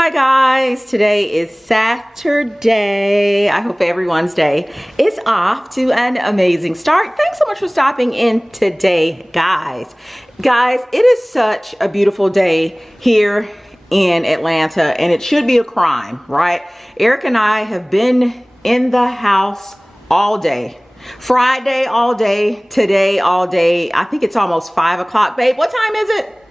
Hi guys, today is Saturday. I hope everyone's day is off to an amazing start. Thanks so much for stopping in today, guys. Guys, it is such a beautiful day here in Atlanta, and it should be a crime, right? Eric and I have been in the house all day. Friday all day, today all day. I think it's almost 5 o'clock, babe. What time is it?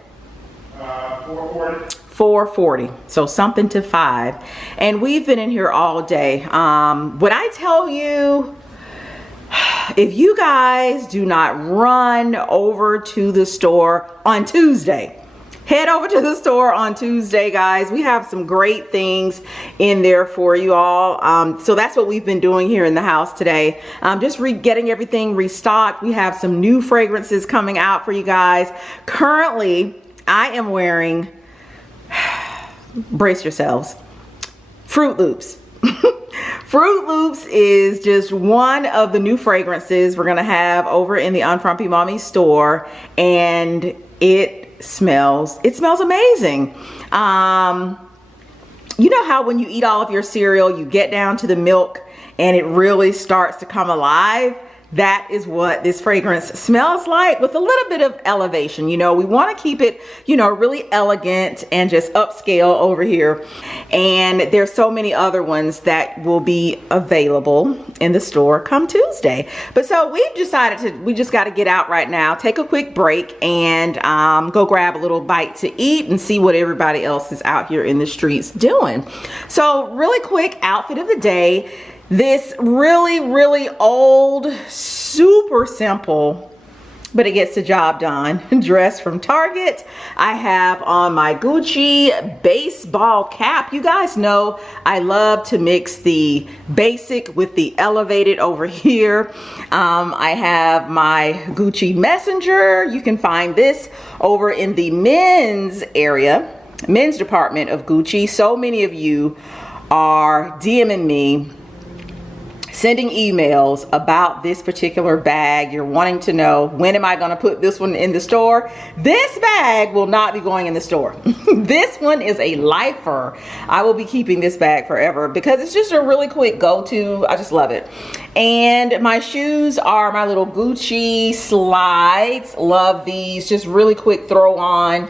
4:40. 4:40, so something to 5, and we've been in here all day. When I tell you, if you guys do not run over to the store on Tuesday, head over to the store on Tuesday, guys. We have some great things in there for you all. So that's what we've been doing here in the house today. Just getting everything restocked. We have some new fragrances coming out for you guys. Currently, I am wearing, brace yourselves, Fruit Loops. Fruit Loops is just one of the new fragrances we're gonna have over in the Unfrumpy Mommy store, and it smells amazing. You know how when you eat all of your cereal, you get down to the milk and it really starts to come alive? That is what this fragrance smells like, with a little bit of elevation. You know, we want to keep it, you know, really elegant and just upscale over here. And there's so many other ones that will be available in the store come Tuesday. But so we've decided we just got to get out right now, take a quick break, and go grab a little bite to eat and see what everybody else is out here in the streets doing. So really quick outfit of the day. This really old, super simple, but it gets the job done, dress from Target. I have on my Gucci baseball cap. You guys know I love to mix the basic with the elevated over here. I have my Gucci Messenger. You can find this over in the men's area, men's department of Gucci. So many of you are DMing me, sending emails about this particular bag. You're wanting to know, when am I going to put this one in the store? This bag will not be going in the store. This one is a lifer. I will be keeping this bag forever because it's just a really quick go-to. I just love it. And my shoes are my little Gucci slides. Love these. Just really quick throw on.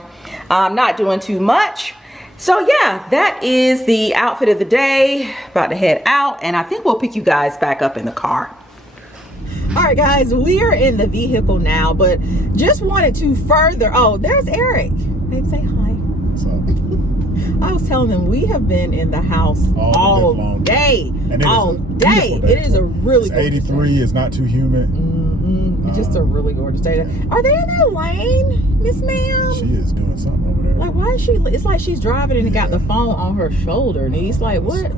I'm not doing too much. So yeah, that is the outfit of the day. About to head out, and I think we'll pick you guys back up in the car. All right, guys, we are in the vehicle now, but just wanted to further, oh, there's Eric. Babe, say hi. What's up? I was telling them we have been in the house all day. And all day. It is a really gorgeous 83, day. It's not too humid. It's just a really gorgeous day. Are they in their lane, Miss Ma'am? She is doing something over there. Like, why is she? It's like she's driving and got the phone on her shoulder, and he's like, what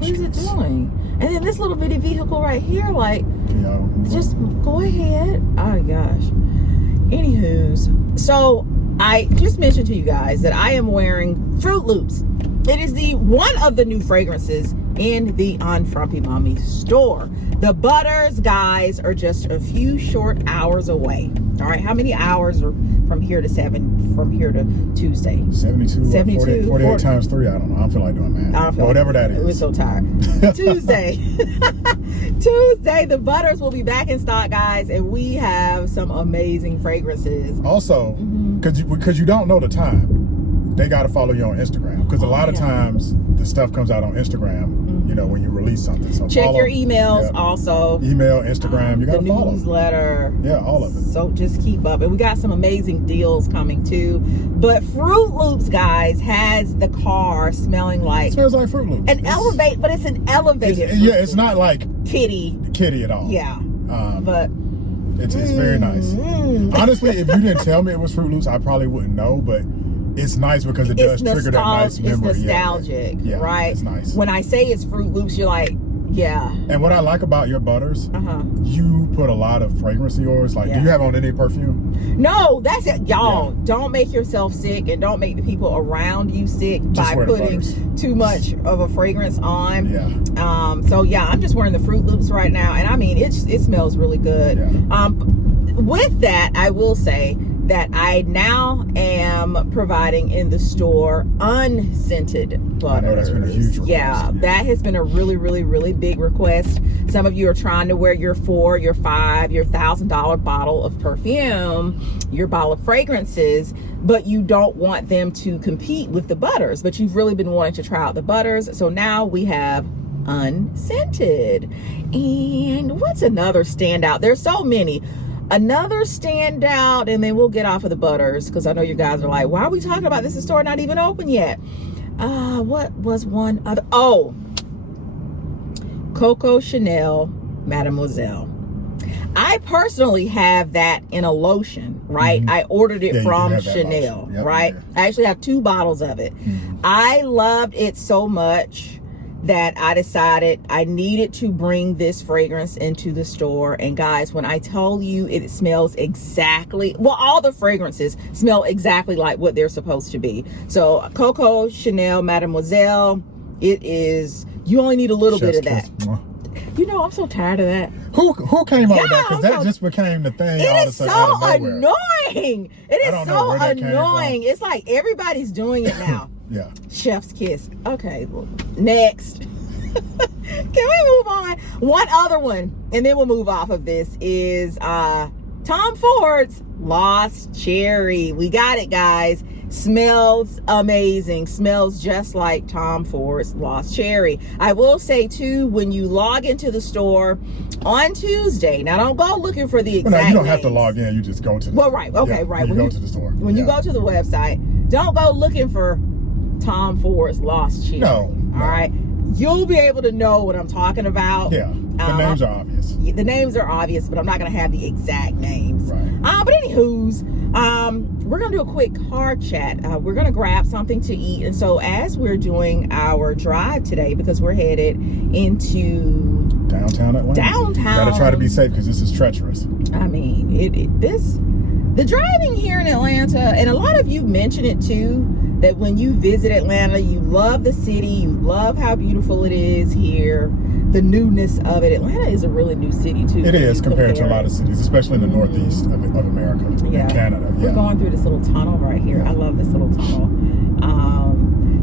is it doing? And then this little bitty vehicle right here, like, just go ahead. Oh gosh. Anywho's, so I just mentioned to you guys that I am wearing Fruit Loops. It is one of the new fragrances in the Unfrumpy Mommy store. The butters, guys, are just a few short hours away. All right, how many hours are from here to Tuesday? 72, 48 times 3. I don't know. I don't feel like doing math. Whatever that is. We're so tired. Tuesday. Tuesday, the butters will be back in stock, guys, and we have some amazing fragrances. Also, because you don't know the time, they got to follow you on Instagram, because a lot of times the stuff comes out on Instagram, you know, when you release something. So check your emails also. Email, Instagram, you got to follow. The newsletter. Yeah, all of it. So just keep up. And we got some amazing deals coming too. But Fruit Loops, guys, has the car smelling like... It smells like Fruit Loops. But it's an elevated it's not like kitty at all. Yeah. But... It's very nice. Honestly, if you didn't tell me it was Fruit Loops, I probably wouldn't know, but it's nice because it does trigger that nice memory. It's nostalgic, right? It's nice. When I say it's Fruit Loops, you're like, yeah. And what I like about your butters, you put a lot of fragrance in yours. Like, do you have on any perfume? No, that's it. Y'all, don't make yourself sick, and don't make the people around you sick by putting too much of a fragrance on. So yeah, I'm just wearing the Fruit Loops right now, and I mean, it smells really good. with that, I will say that I now am providing in the store unscented butters. I know that's been a huge request. Yeah, that has been a really, really, really big request. Some of you are trying to wear your $4,000, your $5,000, your $1,000 bottle of perfume, your bottle of fragrances, but you don't want them to compete with the butters. But you've really been wanting to try out the butters. So now we have unscented. And what's another standout? There's so many. Another standout, and then we'll get off of the butters because I know you guys are like, why are we talking about this? The store not even open yet. What was one other? Oh, Coco Chanel Mademoiselle. I personally have that in a lotion, right? I ordered it from Chanel, right? I actually have 2 bottles of it. I loved it so much that I decided I needed to bring this fragrance into the store. And guys, when I tell you it smells exactly, well, all the fragrances smell exactly like what they're supposed to be. So Coco Chanel Mademoiselle, it is, you only need a little bit of that. You know, I'm so tired of that. Who came up with that? Because that just became the thing. It is so annoying. It is so annoying. It's like everybody's doing it now. Yeah. Chef's kiss. Okay, well, next. Can we move on? One other one, and then we'll move off of this, is Tom Ford's Lost Cherry. We got it, guys. Smells amazing. Smells just like Tom Ford's Lost Cherry. I will say, too, when you log into the store on Tuesday, now don't go looking for the exact you don't have names. to log in. You just go to the Well, right. Okay, right. When you go to the store. When you go to the website, don't go looking for Tom Ford's Lost Cherry. No. All right. You'll be able to know what I'm talking about. Yeah. The names are obvious. The names are obvious, but I'm not going to have the exact names. Right. But anywho's, we're going to do a quick car chat. We're going to grab something to eat. And so as we're doing our drive today, because we're headed into downtown Atlanta. You gotta try to be safe because this is treacherous. I mean, the driving here in Atlanta, and a lot of you mention it too, that when you visit Atlanta, you love the city, you love how beautiful it is here, the newness of it. Atlanta is a really new city too. It is compared to a lot of cities, especially in the northeast of America, in Canada. We're going through this little tunnel right here. I love this little tunnel.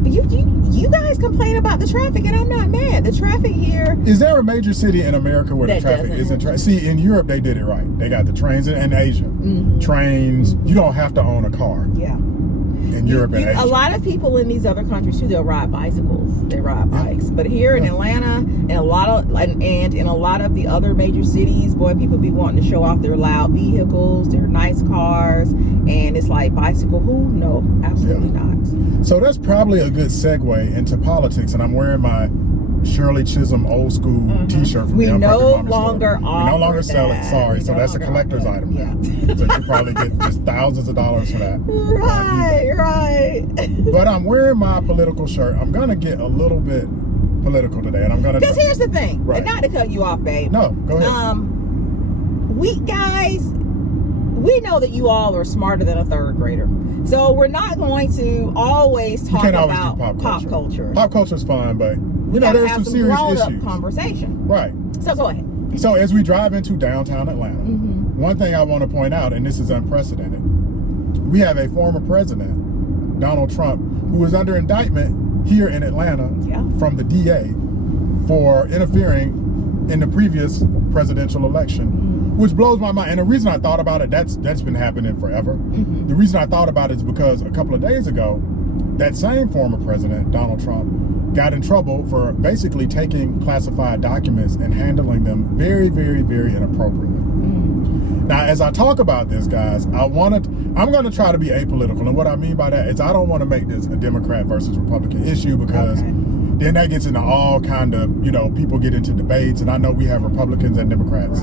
But you guys complain about the traffic, and I'm not mad. The traffic here. Is there a major city in America where the traffic isn't? See, in Europe they did it right. They got the trains, in Asia, trains. You don't have to own a car. Yeah. In Europe and Asia. A lot of people in these other countries too, they'll ride bicycles. They ride bikes. But here in Atlanta and in a lot of the other major cities, boy, people be wanting to show off their loud vehicles, their nice cars, and it's like bicycle. Who? No, absolutely not. So that's probably a good segue into politics, and I'm wearing my Shirley Chisholm old school T-shirt from We the no UNFRUMPYMOMMY longer store. We no longer sell it. Sorry, so that's a collector's item now. So you probably get just thousands of dollars for that. Right. But I'm wearing my political shirt. I'm gonna get a little bit political today, and I'm gonna. Because here's the thing, and not to cut you off, babe. No, go ahead. We know that you all are smarter than a 3rd grader. So we're not going to always talk about pop culture. Pop culture is fine, but there's some serious issues. Conversation. Right. So go ahead. So as we drive into downtown Atlanta, one thing I want to point out, and this is unprecedented, we have a former president, Donald Trump, who is under indictment here in Atlanta from the DA for interfering in the previous presidential election. Which blows my mind. And the reason I thought about it, that's been happening forever. The reason I thought about it is because a couple of days ago, that same former president, Donald Trump, got in trouble for basically taking classified documents and handling them very, very, very inappropriately. Now, as I talk about this, guys, I'm going to try to be apolitical. And what I mean by that is I don't want to make this a Democrat versus Republican issue because then that gets into all kind of, people get into debates. And I know we have Republicans and Democrats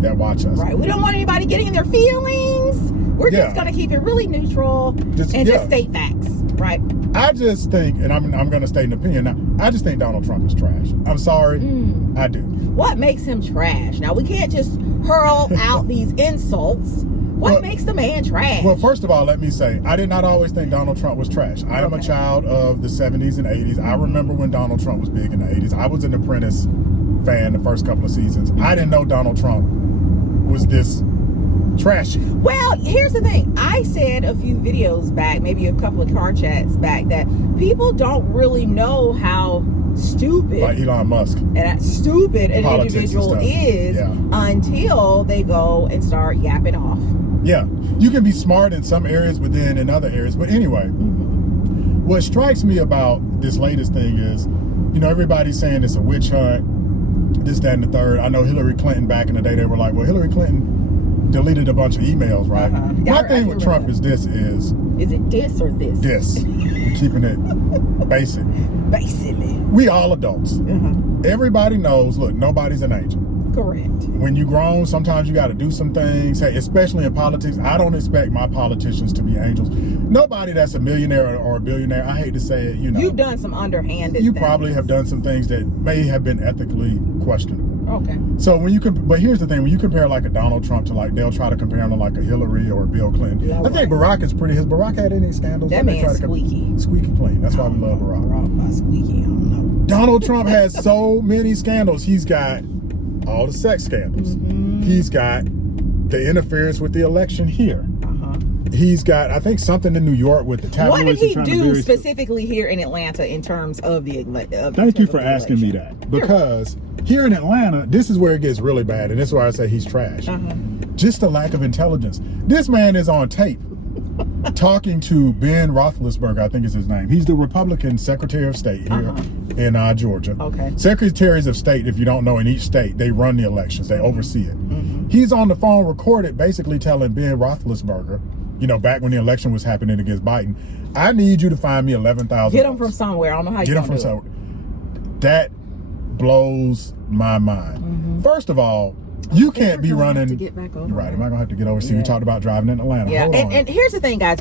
that watch us. Right. We don't want anybody getting in their feelings. We're just going to keep it really neutral and just state facts. Right. I just think, and I'm going to state an opinion now, I just think Donald Trump is trash. I'm sorry. I do. What makes him trash? Now, we can't just hurl out these insults. What makes the man trash? Well, first of all, let me say, I did not always think Donald Trump was trash. I am a child of the 70s and 80s. I remember when Donald Trump was big in the 80s. I was an Apprentice fan the first couple of seasons. I didn't know Donald Trump was this trashy. Well, here's the thing. I said a few videos back, maybe a couple of car chats back, that people don't really know how stupid, Like Elon Musk, and stupid an politics individual and stuff. is Yeah. until they go and start yapping off. Yeah, you can be smart in some areas, but then in other areas. But anyway, what strikes me about this latest thing is, you know, everybody's saying it's a witch hunt, this, that, and the third. I know Hillary Clinton back in the day, they were like, well, Hillary Clinton deleted a bunch of emails, right? Yeah, My thing with Trump is this. Is it this or this? This. We're keeping it basic. Basically. We all adults. Everybody knows, look, nobody's an angel. Correct. When you grown, sometimes you got to do some things. Hey, especially in politics, I don't expect my politicians to be angels. Nobody that's a millionaire or a billionaire, I hate to say it, you know. You've done some underhanded You things. probably have done some things that may have been ethically questionable. Okay. So when you but here's the thing, when you compare like a Donald Trump to, like, they'll try to compare him to like a Hillary or a Bill Clinton. Yeah, I think Barack is pretty. Has Barack had any scandals? That man's squeaky. Squeaky clean. That's why we love Barack. Barack squeaky, I don't know. Donald Trump has so many scandals. He's got all the sex scandals. He's got the interference with the election here. He's got, I think, something in New York with the tabloids. What did he do specifically here in Atlanta in terms of the election? Thank you for asking me that. Because here in Atlanta, this is where it gets really bad, and this is why I say he's trash. Just the lack of intelligence. This man is on tape talking to Ben Roethlisberger, I think is his name. He's the Republican Secretary of State here in Georgia. Okay. Secretaries of State, if you don't know, in each state, they run the elections. They oversee it. He's on the phone recorded, basically telling Ben Roethlisberger, you know, back when the election was happening against Biden, I need you to find me 11,000 Get him from somewhere. I don't know how you Get him do from it. somewhere. That blows my mind. First of all, you can't be running. To get back over. Right, am I gonna have to get over? See, we talked about driving in Atlanta. Yeah, Hold on. and here's the thing, guys.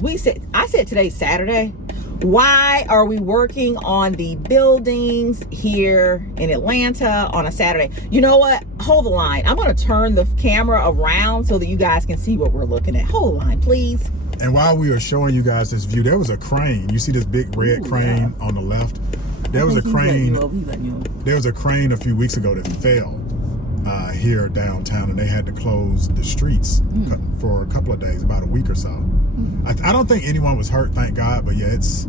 I said today's Saturday. Why are we working on the buildings here in Atlanta on a Saturday? You know what? Hold the line. I'm going to turn the camera around so that you guys can see what we're looking at. Hold the line, please. And while we are showing you guys this view, there was a crane. You see this big red crane on the left? There was a crane. There was a crane a few weeks ago that fell here downtown, and they had to close the streets for a couple of days, about a week or so. I don't think anyone was hurt, thank God, but yeah, it's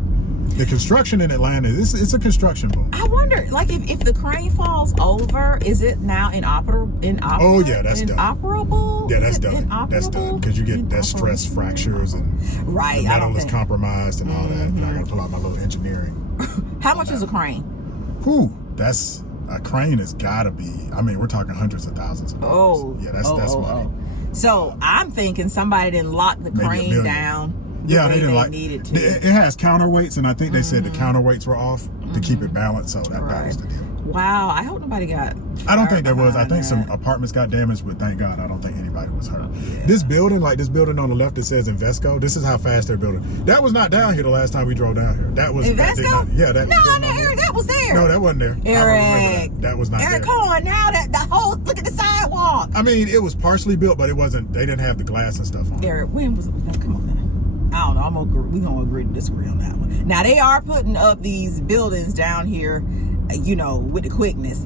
the construction in Atlanta. It's a construction boom. I wonder, like, if the crane falls over, is it now inoperable? Oh yeah, that's done. Inoperable? Yeah, that's done. That's done because you get that stress fractures and the metal is compromised and all that. You're not gonna pull out my little engineering. How much is a crane? Whew, that's a crane has gotta be. I mean, we're talking hundreds of thousands of dollars. Oh, yeah, that's money. So I'm thinking somebody didn't lock the crane down. Yeah, they didn't like needed to. It has counterweights, and I think they said the counterweights were off to keep it balanced. So that was the deal. Wow, I hope nobody got. I don't think there was. I think some apartments got damaged, but thank God I don't think anybody was hurt. Yeah. This building, like this building on the left that says Invesco, this is how fast they're building. That was not down here the last time we drove down here. That was Invesco? Eric, that was there. No, that wasn't there. Eric, that was not Eric, there. come on now. That the whole look at the sidewalk. I mean, it was partially built, but it wasn't. They didn't have the glass and stuff on. Eric, when was it? No, come on now. I don't know. We're gonna agree to disagree on that one. Now they are putting up these buildings down here, you know, with the quickness.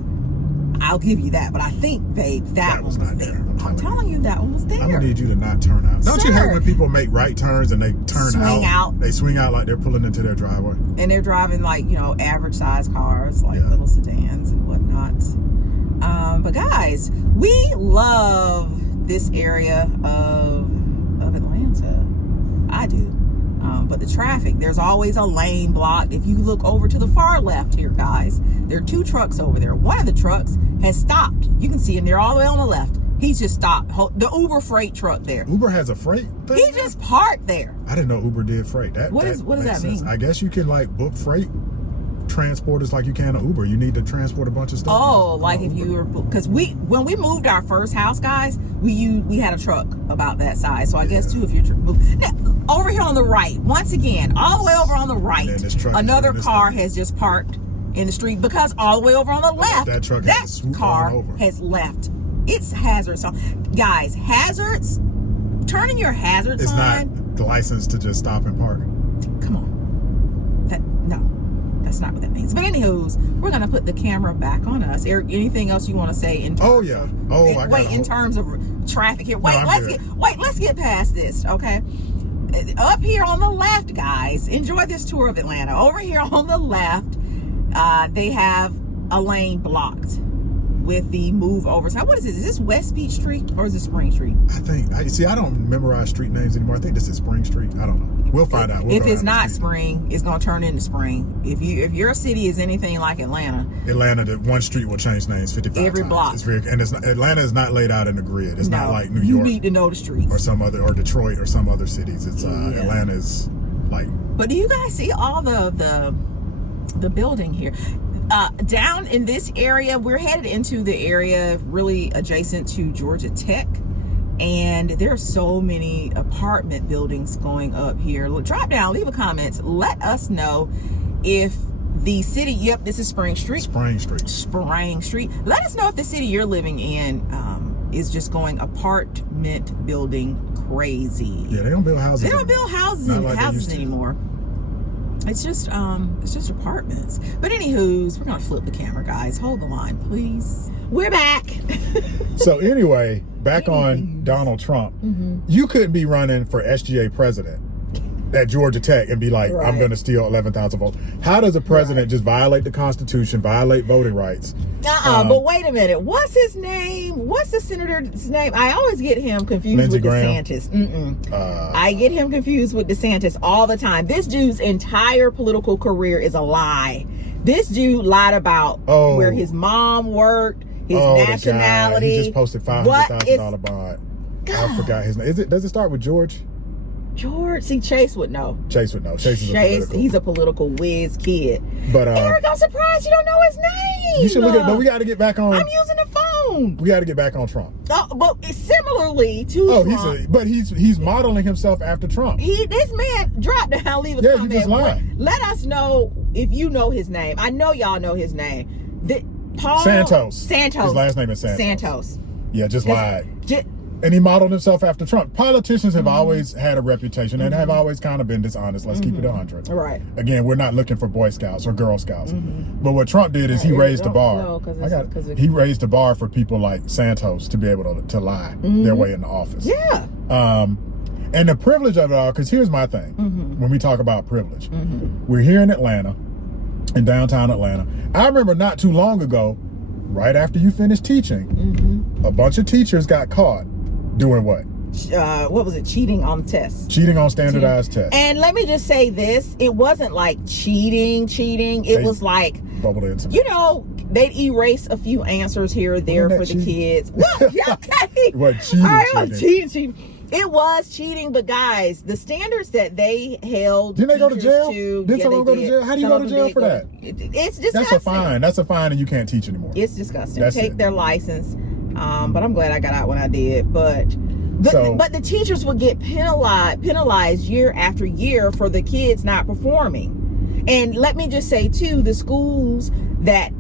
I'll give you that, but I think that one was not there. there. I'm telling you, that one was there. I'm gonna need you to not turn out. Don't you hate Sir. when people make right turns and they Swing out. They swing out like they're pulling into their driveway. And they're driving, like, you know, average size cars, like little sedans and whatnot. But guys, we love this area of Atlanta. I do. But the traffic, there's always a lane blocked. If you look over to the far left here, guys, there are two trucks over there. One of the trucks has stopped. You can see him there all the way on the left. He's just stopped. The Uber freight truck there. Uber has a freight thing? He just parked there. I didn't know Uber did freight. What does that mean? I guess you can, like, book freight transporters like you can an Uber. You need to transport a bunch of stuff. Oh, like if you were, because when we moved our first house, guys, we had a truck about that size. So I guess too, if you're over here on the right, once again, all the way over on the right, another car has just parked in the street because all the way over on the left, that truck car has left. It's hazards. So, guys, hazards. Turning your hazard sign. It's not the license to just stop and park. Come on. No. That's not what that means. But anywho's, we're gonna put the camera back on us. Eric, anything else you want to say in terms I got in terms of traffic here. No, Wait, I'm let's get past this, okay? Up here on the left, guys, enjoy this tour of Atlanta. Over here on the left, they have a lane blocked with the move over sign. What is this? Is this West Beach Street or is it Spring Street? I don't memorize street names anymore. I think this is Spring Street. I don't know. We'll find out. If it's not Spring, it's gonna turn into Spring. If your city is anything like Atlanta, the one street will change names 55 every times. block. Atlanta is not laid out in the grid. It's not like New York. You need to know the streets. Or Detroit or some other cities. It's Atlanta is like. But do you guys see all the building here? Down in this area, we're headed into the area really adjacent to Georgia Tech. And there are so many apartment buildings going up here. Drop down, leave a comment. Let us know if the city, yep, this is Spring Street. Spring Street. Let us know if the city you're living in is just going apartment building crazy. Yeah, they don't build houses. They don't build houses anymore. It's just apartments. But anywho's, we're gonna flip the camera, guys. Hold the line, please. We're back. So anyway, back on Donald Trump. You couldn't be running for SGA president at Georgia Tech and be like, I'm going to steal 11,000 votes. How does a president just violate the Constitution, violate voting rights? But wait a minute. What's his name? What's the senator's name? I always get him confused Lindsey with Graham. DeSantis. I get him confused with DeSantis all the time. This dude's entire political career is a lie. This dude lied about where his mom worked, his nationality. He just posted $500,000 bond. I forgot his name. Does it start with George? See, Chase would know. Chase would know. He's a political whiz kid. But Eric, I'm surprised you don't know his name. You should look at it, but we got to get back on. I'm using the phone. We got to get back on Trump. But similarly to Trump. He's modeling himself after Trump. This man, drop down, leave a comment. You just lied. Let us know if you know his name. I know y'all know his name. Santos. His last name is Santos. Yeah, just lied. And he modeled himself after Trump. Politicians have always had a reputation and have always kind of been dishonest. Let's keep it 100. Right. Again, we're not looking for Boy Scouts or Girl Scouts. But what Trump did is he raised the bar. He raised the bar for people like Santos to be able to lie their way into office. Yeah. And the privilege of it all, because here's my thing. When we talk about privilege, we're here in Atlanta, in downtown Atlanta. I remember not too long ago, right after you finished teaching, a bunch of teachers got caught doing what? What was it? Cheating on tests. Cheating on standardized tests. And let me just say this. It wasn't like cheating. It was like, they'd erase a few answers here or there for the kids. What? Okay. What, cheating? It was cheating, but guys, the standards that they held. Didn't they go to jail? Did someone go to jail? How do you go to jail for that? It's disgusting. That's a fine. That's a fine, and you can't teach anymore. It's disgusting. Take their license. But I'm glad I got out when I did. But the teachers would get penalized year after year for the kids not performing. And let me just say too, the schools that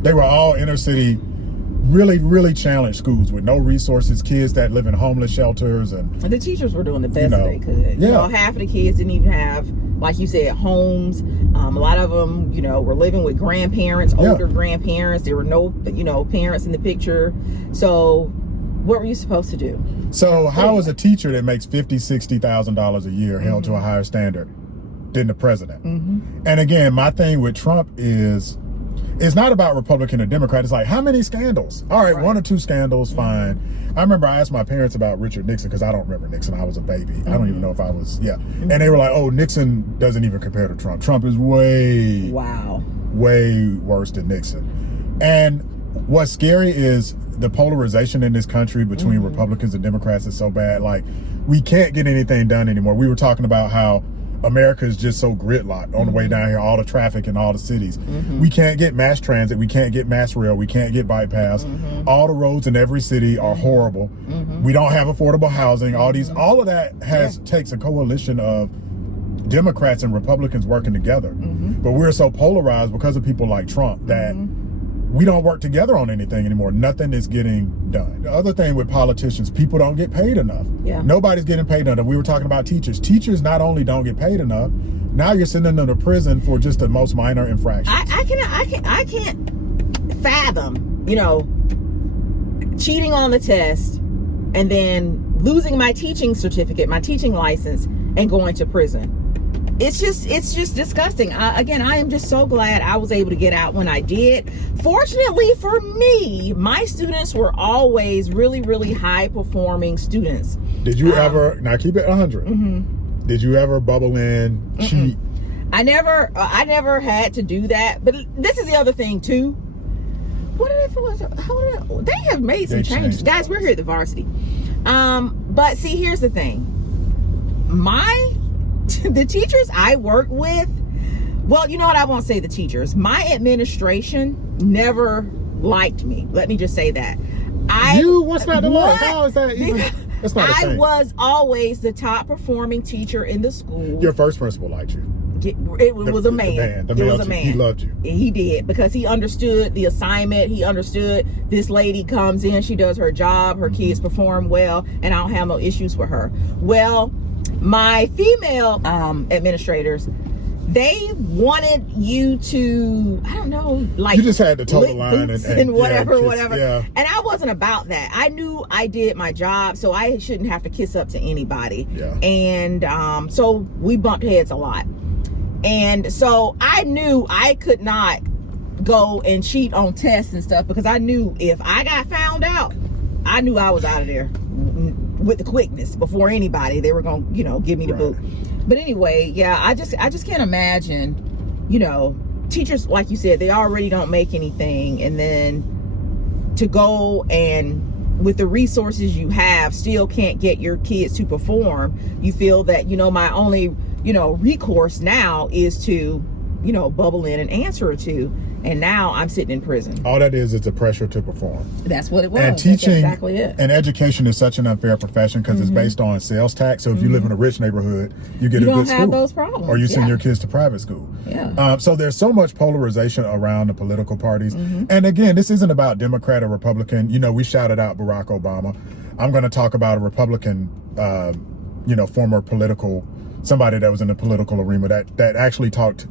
they were all inner city, really, really challenged schools with no resources, kids that live in homeless shelters, and the teachers were doing the best they could. Half of the kids didn't even have, like you said, homes. A lot of them, were living with grandparents, older grandparents. There were no, parents in the picture. So what were you supposed to do? So how is a teacher that makes $50,000-$60,000 a year held to a higher standard than the president? And again, my thing with Trump is, it's not about Republican or Democrat. It's like, how many scandals? All right, 1 or 2 scandals, fine. I remember I asked my parents about Richard Nixon because I don't remember Nixon. I was a baby. I don't even know if I was, And they were like, oh, Nixon doesn't even compare to Trump. Trump is way worse than Nixon. And what's scary is the polarization in this country between Republicans and Democrats is so bad. Like, we can't get anything done anymore. We were talking about how America is just so gridlocked on the way down here, all the traffic in all the cities. We can't get mass transit, we can't get mass rail, we can't get bypass. All the roads in every city are horrible. We don't have affordable housing. All of that takes a coalition of Democrats and Republicans working together. But we're so polarized because of people like Trump that we don't work together on anything anymore. Nothing is getting done. The other thing with politicians, people don't get paid enough. Nobody's getting paid enough. We were talking about teachers. Teachers not only don't get paid enough, now you're sending them to prison for just the most minor infractions. I can't fathom, cheating on the test and then losing my teaching certificate, my teaching license, and going to prison. It's just disgusting. Again, I am just so glad I was able to get out when I did. Fortunately for me, my students were always really, really high performing students. Did you ever, now keep it 100, did you ever bubble in, cheat? I never had to do that. But this is the other thing too. They have made some changes. Guys, we're here at the Varsity. But see, here's the thing. The teachers I work with, well, you know what, I won't say the teachers. My administration never liked me. Let me just say that. What's not to like? How is that even? That's not a thing. I was always the top performing teacher in the school. Your first principal liked you. It was a man. It was a man. He loved you. He did, because he understood the assignment. He understood this lady comes in, she does her job, her kids perform well, and I don't have no issues with her. Well, my female administrators, they wanted you to, I don't know, like, you just had to toe the line and whatever. Yeah. And I wasn't about that. I knew I did my job, so I shouldn't have to kiss up to anybody. Yeah. And so we bumped heads a lot. And so I knew I could not go and cheat on tests and stuff, because I knew if I got found out, I knew I was out of there with the quickness before anybody. They were gonna, give me the boot. But anyway, yeah, I just can't imagine, teachers, like you said, they already don't make anything, and then to go and with the resources you have still can't get your kids to perform. You feel that, my only recourse now is to, bubble in an answer or two. And now I'm sitting in prison. All that is a pressure to perform. That's what it was. And teaching, that's exactly it. And education is such an unfair profession, because it's based on sales tax. So if you live in a rich neighborhood, you get a good school. You don't have those problems. Or you send your kids to private school. Yeah. So there's so much polarization around the political parties. And again, this isn't about Democrat or Republican. We shouted out Barack Obama. I'm going to talk about a Republican, former political, somebody that was in the political arena that actually talked,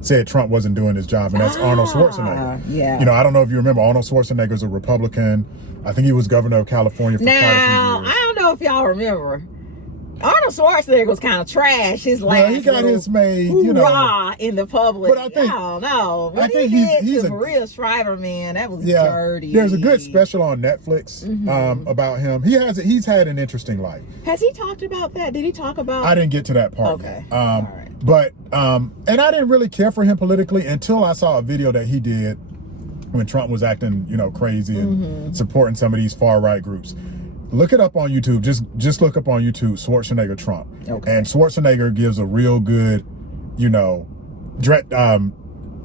said Trump wasn't doing his job, and that's Arnold Schwarzenegger. Yeah. I don't know if you remember, Arnold Schwarzenegger's a Republican. I think he was governor of California for quite a few years. I don't know if y'all remember. Arnold Schwarzenegger was kind of trash. His last he got his made, hoorah in the public. But I don't know. I think he's a Maria Shriver, man. That was dirty. There's a good special on Netflix about him. He's had an interesting life. Has he talked about that? Did he talk about? I didn't get to that part. Okay. All right. But and I didn't really care for him politically until I saw a video that he did when Trump was acting, crazy and supporting some of these far right groups. Look it up on YouTube. Just look up on YouTube Schwarzenegger Trump. Okay. And Schwarzenegger gives a real good,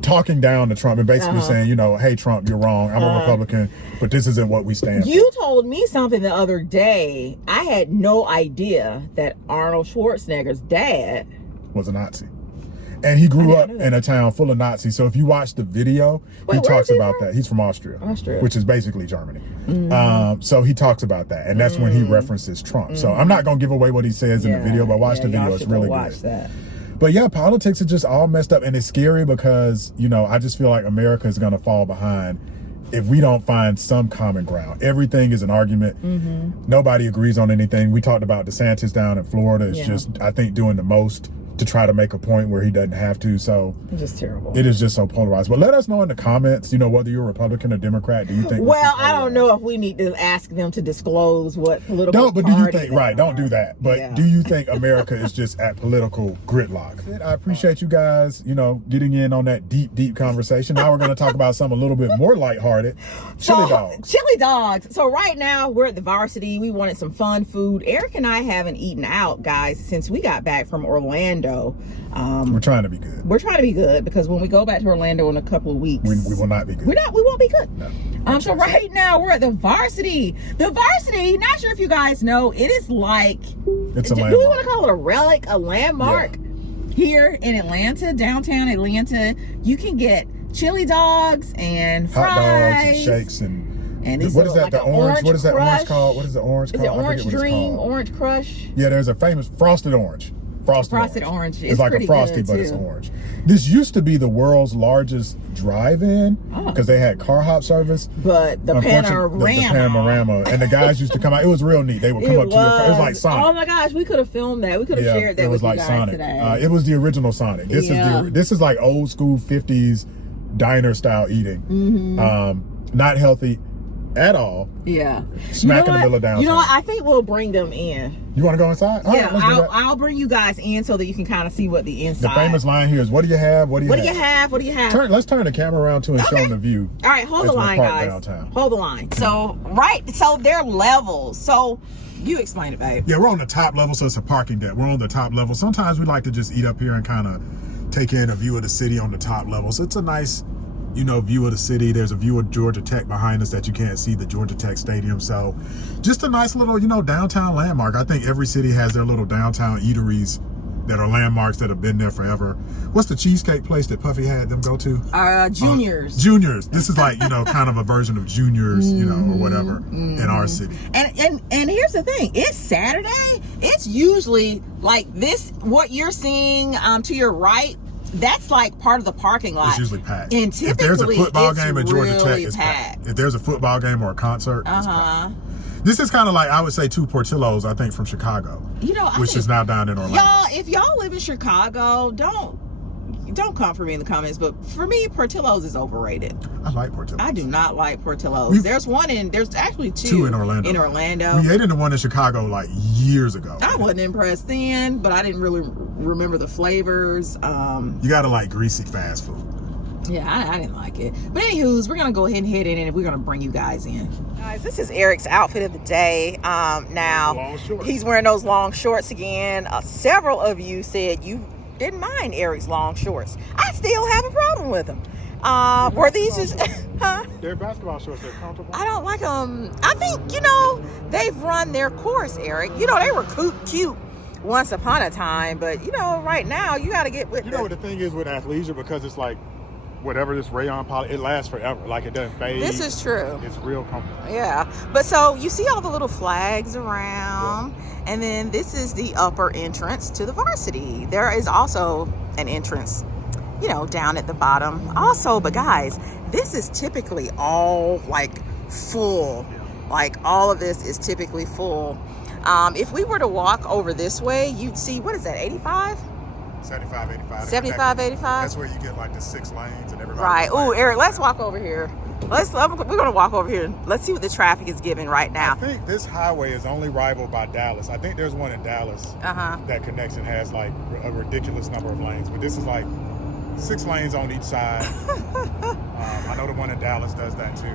talking down to Trump and basically saying, hey Trump, you're wrong. I'm a Republican, but this isn't what we stand for. You told me something the other day. I had no idea that Arnold Schwarzenegger's dad was a Nazi. And he grew up in a town full of Nazis. So if you watch the video, he talks about that. He's from Austria, which is basically Germany. So he talks about that. And that's when he references Trump. So I'm not going to give away what he says in the video, but watch the video. It's really good. But yeah, politics is just all messed up. And it's scary because, I just feel like America is going to fall behind if we don't find some common ground. Everything is an argument. Nobody agrees on anything. We talked about DeSantis down in Florida. It's just, I think, doing the most to try to make a point where he doesn't have to. So it's just terrible. It is just so polarized. But let us know in the comments, whether you're a Republican or Democrat. Do you think? Well, I don't know if we need to ask them to disclose what political party. Do you think? Right? Don't do that. But do you think America is just at political gridlock? I appreciate you guys, getting in on that deep conversation. Now we're going to talk about something a little bit more lighthearted. Chili dogs. Chili dogs. So right now we're at the Varsity. We wanted some fun food. Eric and I haven't eaten out, guys, since we got back from Orlando. We're trying to be good. We're trying to be good because when we go back to Orlando in a couple of weeks, we will not be good. We won't be good. No. So right now we're at the Varsity. The Varsity, not sure if you guys know, it is like, it's a landmark. Do we want to call it a relic, a landmark? Here in Atlanta, downtown Atlanta, you can get chili dogs and fries, hot dogs and shakes and these what is that? like the orange? What is that crush. orange called? What is the orange called? Is it Orange Dream? Orange Crush? Yeah, there's a famous frosted orange. frosted orange. It's like a Frosty, but it's orange. This used to be the world's largest drive-in because they had car hop service. But the panorama. And the guys used to come out. It was real neat. They would come up to your car. It was like Sonic. Oh my gosh, we could have filmed that. We could have shared that with you guys Sonic. today. It was the original Sonic. This is like old school 50s diner style eating. Not healthy at all. Yeah. Smack in the middle of downtown. You know what? I think we'll bring them in. You want to go inside? All right, let's do that. I'll bring you guys in so that you can kind of see what the inside. The famous line here is, "What do you have? What do you have? What do you have?" Let's turn the camera around too and show them the view. All right, hold the line, guys. Downtown. Hold the line. So they're levels. So you explain it, babe. Yeah, we're on the top level, so it's a parking deck. We're on the top level. Sometimes we like to just eat up here and kind of take in a view of the city on the top level. So it's a nice, view of the city. There's a view of Georgia Tech behind us that you can't see, the Georgia Tech Stadium. So just a nice little, downtown landmark. I think every city has their little downtown eateries that are landmarks that have been there forever. What's the cheesecake place that Puffy had them go to? Juniors. Juniors. This is like, kind of a version of Juniors, or whatever in our city. And here's the thing. It's Saturday. It's usually like this, what you're seeing to your right, that's like part of the parking lot. It's usually packed. And typically, if there's a football game at Georgia really Tech, it's packed. If there's a football game or a concert, it's packed. This is kind of like, I would say, two Portillo's, I think, from Chicago, which is now down in Orlando. Y'all, if y'all live in Chicago, don't come for me in the comments, but for me, Portillo's is overrated. I like Portillo's. I do not like Portillo's. There's actually two in Orlando. We ate in the one in Chicago like years ago. I wasn't impressed then, but I didn't really remember the flavors. You gotta like greasy fast food. Yeah, I didn't like it. But anywho's, we're gonna go ahead and head in and we're gonna bring you guys in. Guys, this is Eric's outfit of the day. Now he's wearing those long shorts again. Several of you said you didn't mind Eric's long shorts. I still have a problem with them. Were these just They're basketball shorts. They're comfortable. I don't like them. I think they've run their course, Eric. They were cute once upon a time, but right now you got to get with. What the thing is with athleisure, because it's like whatever this rayon poly, it lasts forever. Like it doesn't fade. This is true. It's real comfortable. Yeah, but so you see all the little flags around, and then this is the upper entrance to the Varsity. There is also an entrance, down at the bottom. Also, but guys, this is typically all like full. Like all of this is typically full. If we were to walk over this way, you'd see, what is that, 85? 75, 85. 75, 85? That's where you get like the 6 lanes and everybody. Right. Oh, Eric, let's walk over here. We're going to walk over here. Let's see what the traffic is giving right now. I think this highway is only rivaled by Dallas. I think there's one in Dallas that connects and has like a ridiculous number of lanes. But this is like 6 lanes on each side. I know the one in Dallas does that too.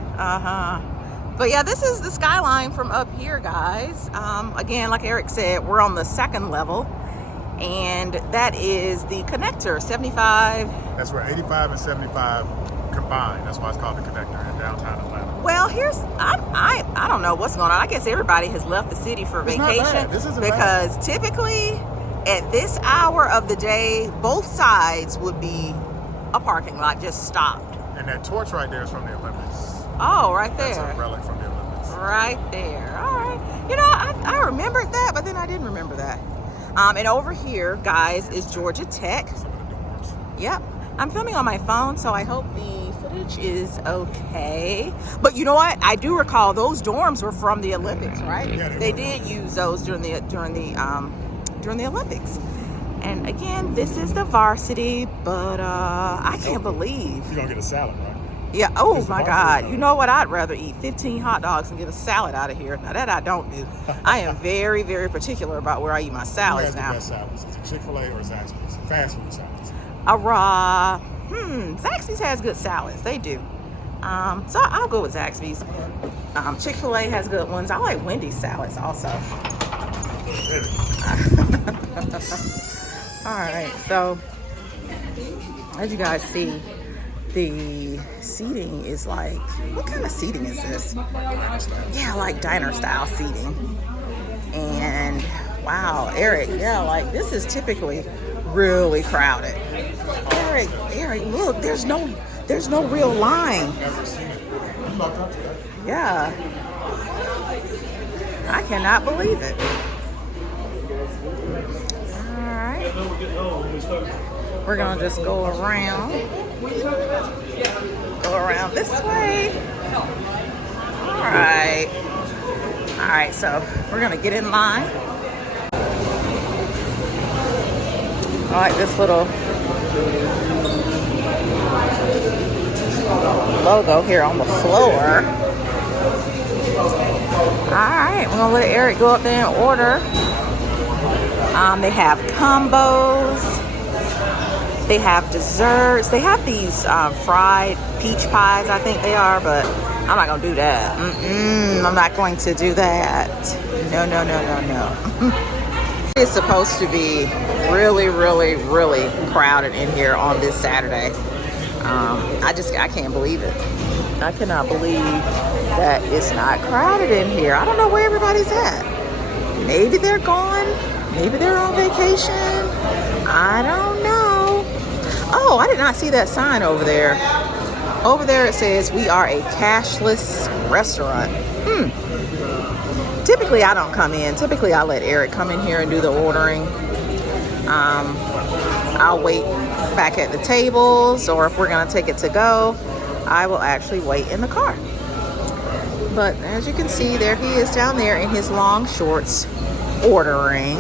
But yeah, this is the skyline from up here, guys. Again, like Eric said, we're on the 2nd level. And that is the connector, 75. That's where 85 and 75 combine. That's why it's called the connector in downtown Atlanta. Well, I don't know what's going on. I guess everybody has left the city for vacation. This isn't because bad. Typically at this hour of the day, both sides would be a parking lot just stopped. And that torch right there is from the Olympics. Oh, right there. That's a relic from the Olympics. Right there. All right. I remembered that, but then I didn't remember that. And over here, guys, is Georgia Tech. Some of the doors. Yep. I'm filming on my phone, so I hope the footage is okay. But you know what? I do recall those dorms were from the Olympics, right? Yeah, they did use those during the Olympics. And again, this is the Varsity, but I can't believe you're gonna get a salad, right? Yeah. Oh my God. You know what? I'd rather eat 15 hot dogs and get a salad out of here. Now that I don't do. I am very, very particular about where I eat my salads now. Who has the best salads? Is it Chick-fil-A or Zaxby's? Fast food salads. Zaxby's has good salads. They do. So I'll go with Zaxby's. Chick-fil-A has good ones. I like Wendy's salads also. All right. So as you guys see, the seating is like, what kind of seating is this? Yeah, like diner style seating. And wow, Eric, yeah, like this is typically really crowded. Eric, look, there's no real line. Yeah. I cannot believe it. All right. right. We're gonna just go around. Go around this way. All right. All right, so we're gonna get in line. I like this little logo here on the floor. Alright, we're gonna let Eric go up there and order. They have combos, they have desserts, they have these fried peach pies, I think they are, but I'm not gonna do that. I'm not going to do that. No. It's supposed to be really crowded in here on this Saturday. I can't believe it. I cannot believe that it's not crowded in here. I don't know where everybody's at. Maybe they're gone. Maybe they're on vacation. I don't know. Oh, I did not see that sign over there. Over there it says, we are a cashless restaurant. Typically I don't come in. Typically I let Eric come in here and do the ordering. I'll wait back at the tables, or if we're gonna take it to go, I will actually wait in the car. But as you can see, there he is down there in his long shorts ordering.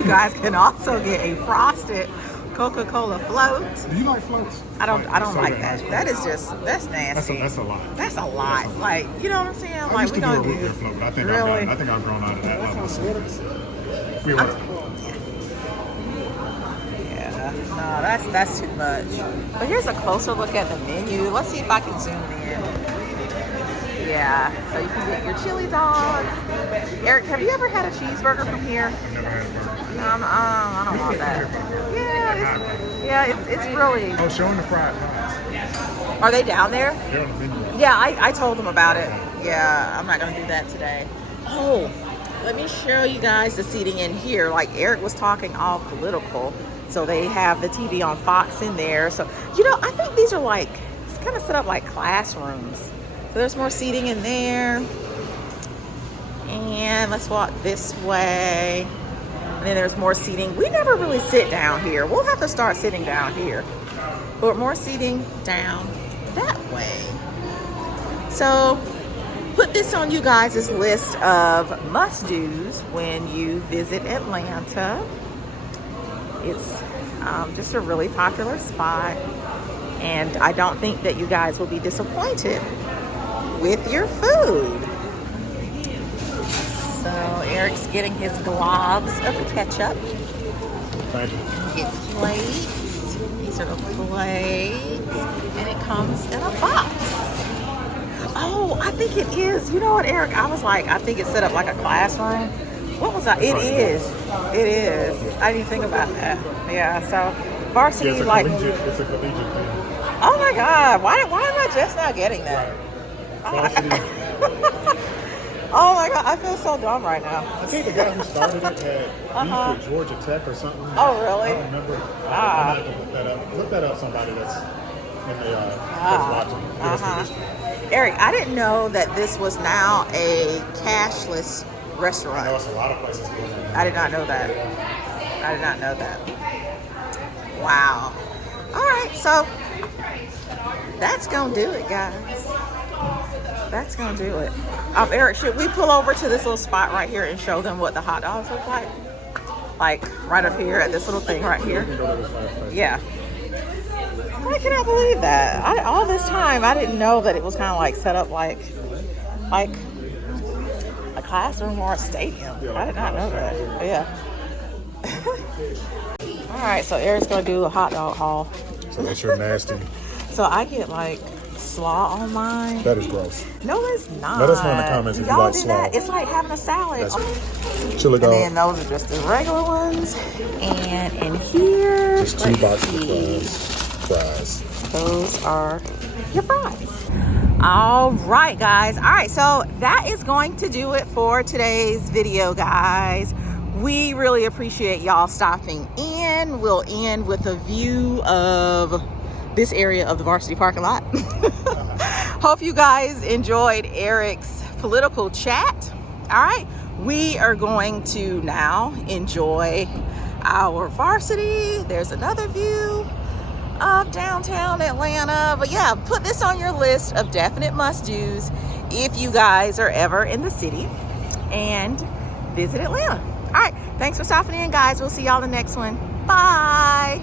You guys can also get a frosted Coca-Cola float. Do you like floats? I don't like that. That is just, that's nasty. That's a lot. That's a lot. Like, you know what I'm saying? I Like, used we to do a don't root do beer float, but I think really? I've grown out of that level of sweetness. We were. No, that's too much. But here's a closer look at the menu. Let's see if I can zoom in. Yeah, so you can get your chili dogs. Eric, have you ever had a cheeseburger from here? I've never had a burger. I don't want that. Yeah, it's really. Oh, showing the fried pies. Are they down there? They're on the menu. Yeah, I told them about it. Yeah, I'm not gonna do that today. Oh, let me show you guys the seating in here. Like Eric was talking all political. So they have the TV on Fox in there. So, you know, I think these are like, it's kind of set up like classrooms. So there's more seating in there. And let's walk this way. And then there's more seating. We never really sit down here. We'll have to start sitting down here. But more seating down that way. So put this on you guys' list of must-dos when you visit Atlanta. It's just a really popular spot, and I don't think that you guys will be disappointed with your food. So Eric's getting his globs of ketchup. Thank you. His plates. These are the plates, and it comes in a box. Oh, I think it is. You know what, Eric? I was like, I think it's set up like a classroom. What was that? It is. It is. I didn't think about that. Yeah, so Varsity, It's a like. collegiate thing. Oh my God. Why am I just not getting that? Varsity. Oh my God. I feel so dumb right now. I think the guy who started it had beef with Georgia Tech or something. Oh, really? I don't remember. I'm gonna have to look that up. Look that up, somebody that's in the that's watching. Give us the history. Eric, I didn't know that this was now a cashless restaurant. I know it's a lot of places doing that. I did not know that. I did not know that. Wow. All right, so that's gonna do it, guys. That's gonna do it. Eric, should we pull over to this little spot right here and show them what the hot dogs look like? Like right up here at this little thing right here. Yeah. I cannot believe that. All this time I didn't know that it was kind of like set up like a classroom or a stadium. I did not know that. Yeah. All right, so Eric's gonna do a hot dog haul. So that's your nasty. So I get like slaw on mine. That is gross. No, it's not. Let us know in the comments if you Y'all like do slaw. that. It's like having a salad. That's chili dog. And then those are just the regular ones. And in here, Just 2 let's boxes see. of fries. Those are your fries. All right, guys. All right, so that is going to do it for today's video, guys. We really appreciate y'all stopping in. We'll end with a view of this area of the Varsity parking lot. Hope you guys enjoyed Eric's political chat. All right, we are going to now enjoy our Varsity. There's another view of downtown Atlanta. But yeah, put this on your list of definite must-dos if you guys are ever in the city and visit Atlanta. All right, thanks for stopping in, guys. We'll see y'all in the next one. Bye.